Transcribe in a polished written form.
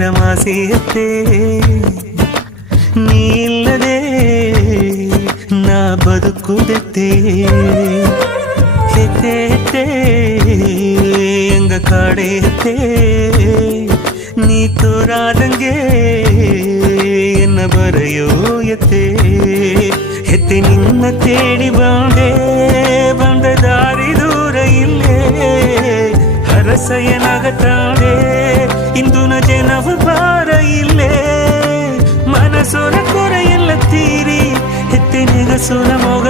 ರಮಾಸೆಯತ್ತೆ ನೀ ಇಲ್ಲದೆ ನಾ ಬದುಕುದತ್ತೆ ಹೆತ್ತೆ ಎಂಗ ಕಾಡೆಯತ್ತೆ ನೀ ತೋರಾದಂಗೆ ಎನ್ನ ಬರೆಯೋ ಎತ್ತೆ ಹೆತ್ತೆ ನಿನ್ನ ತೇಡಿ ಬಂದ ದಾರಿ ದೂರ ಇಲ್ಲೇ ಹರಸಯ್ಯನಾಗತಾಳೆ ಇಂದು ನ ಜನವ ಬಾರ ಇಲ್ಲೇ ಮನಸೋರ ಕೊರೆಯೆಲ್ಲ ತೀರಿ ಹೆತ್ತೆ ನೆಗಸೋನ ಮೊಗ